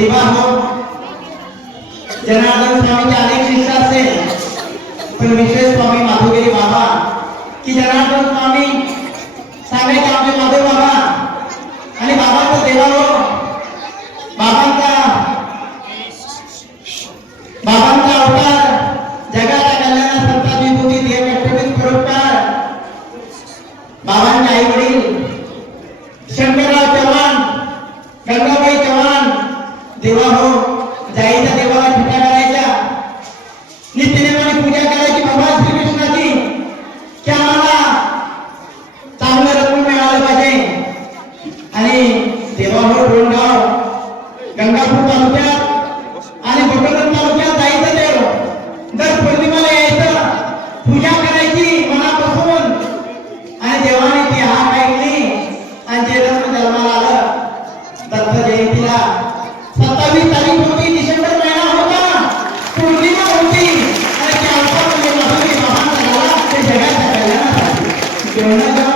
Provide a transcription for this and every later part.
दिवा हो जनार्दन स्वामीचे अनेक शिष्य असेल. पण विशेष स्वामी माधुगिरी बाबा. की जनार्दन स्वामी सांगायचे आपले माधव बाबा. Música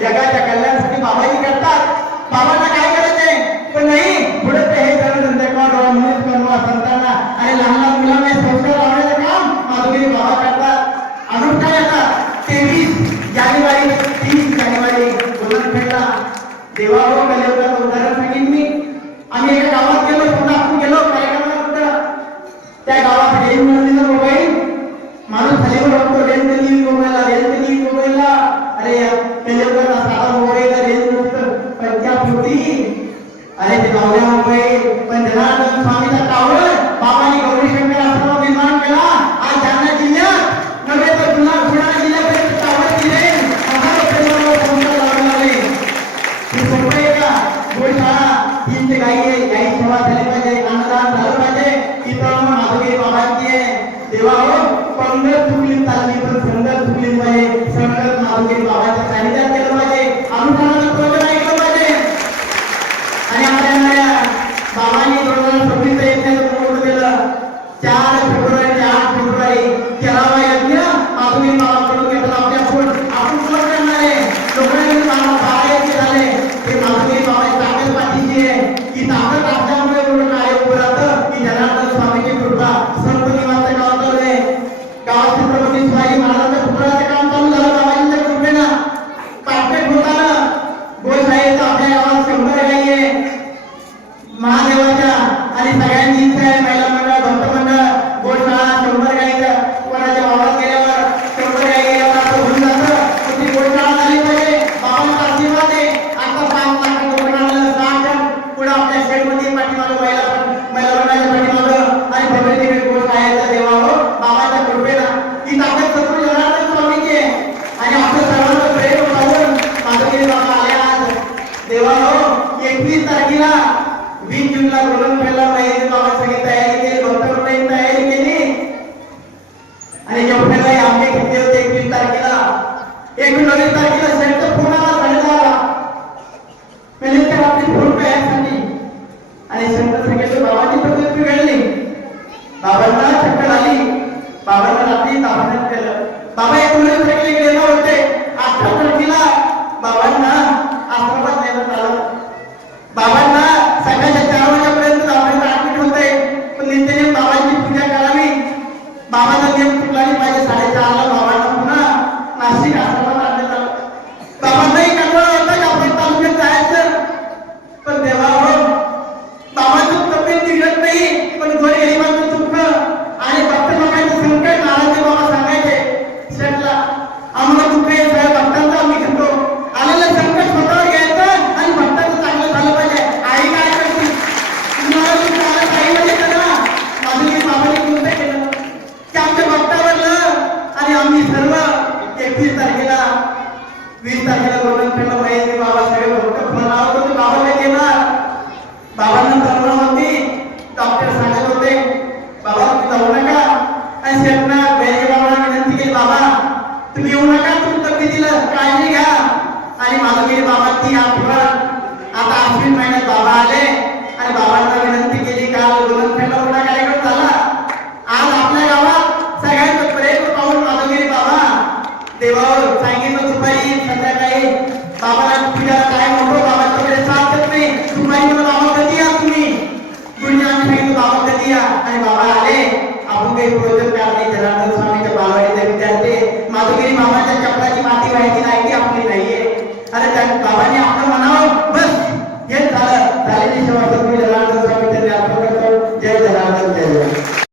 जगाच्या कल्याणासाठी बाबाजी करतात. बाबांना काय करत नाही पण नाही पुढे ते हे सर्व संध्याकाळ डोळा म्हणून करणवा संतांना आणि लहान लहान मुलांना संस्कार लावण्याचं काम माधुगिरी बाबा करतात. अनुष्ठान आता तेवीस जानेवारी तीस जानेवारी दोन फेडला देवावर कल्याणाचं उदाहरण सांगेन मी. आम्ही एका गावात गेलो स्वतः आपण गेलो कार्यक्रमाला त्या गावात रेंज मिळालेला मोबाईल माणूस खाली बघतो रेंज दिली मोबाईलला रेंज दिली मोबाईलला अरे त्याच्यावर एकवीस तारखेला वीस तारखेला गव्हर्नमेंटला माहिती बाबासाहेब फक्त फोन लावला होता बाबाला बाबांना तरुण होती डॉक्टर सांगत होते बाबा तुम्ही जाऊ नका. आणि शेतना बैजे बाबांना विनंती केली बाबा तुम्ही येऊ नका तुम्ही तब्येतीला काळजी घ्या. आणि माझं बाबा ती आठवण. आता आश्विन महिन्यात बाबा आले. आणि बाबांना তারপরে পিলার টাইম হলো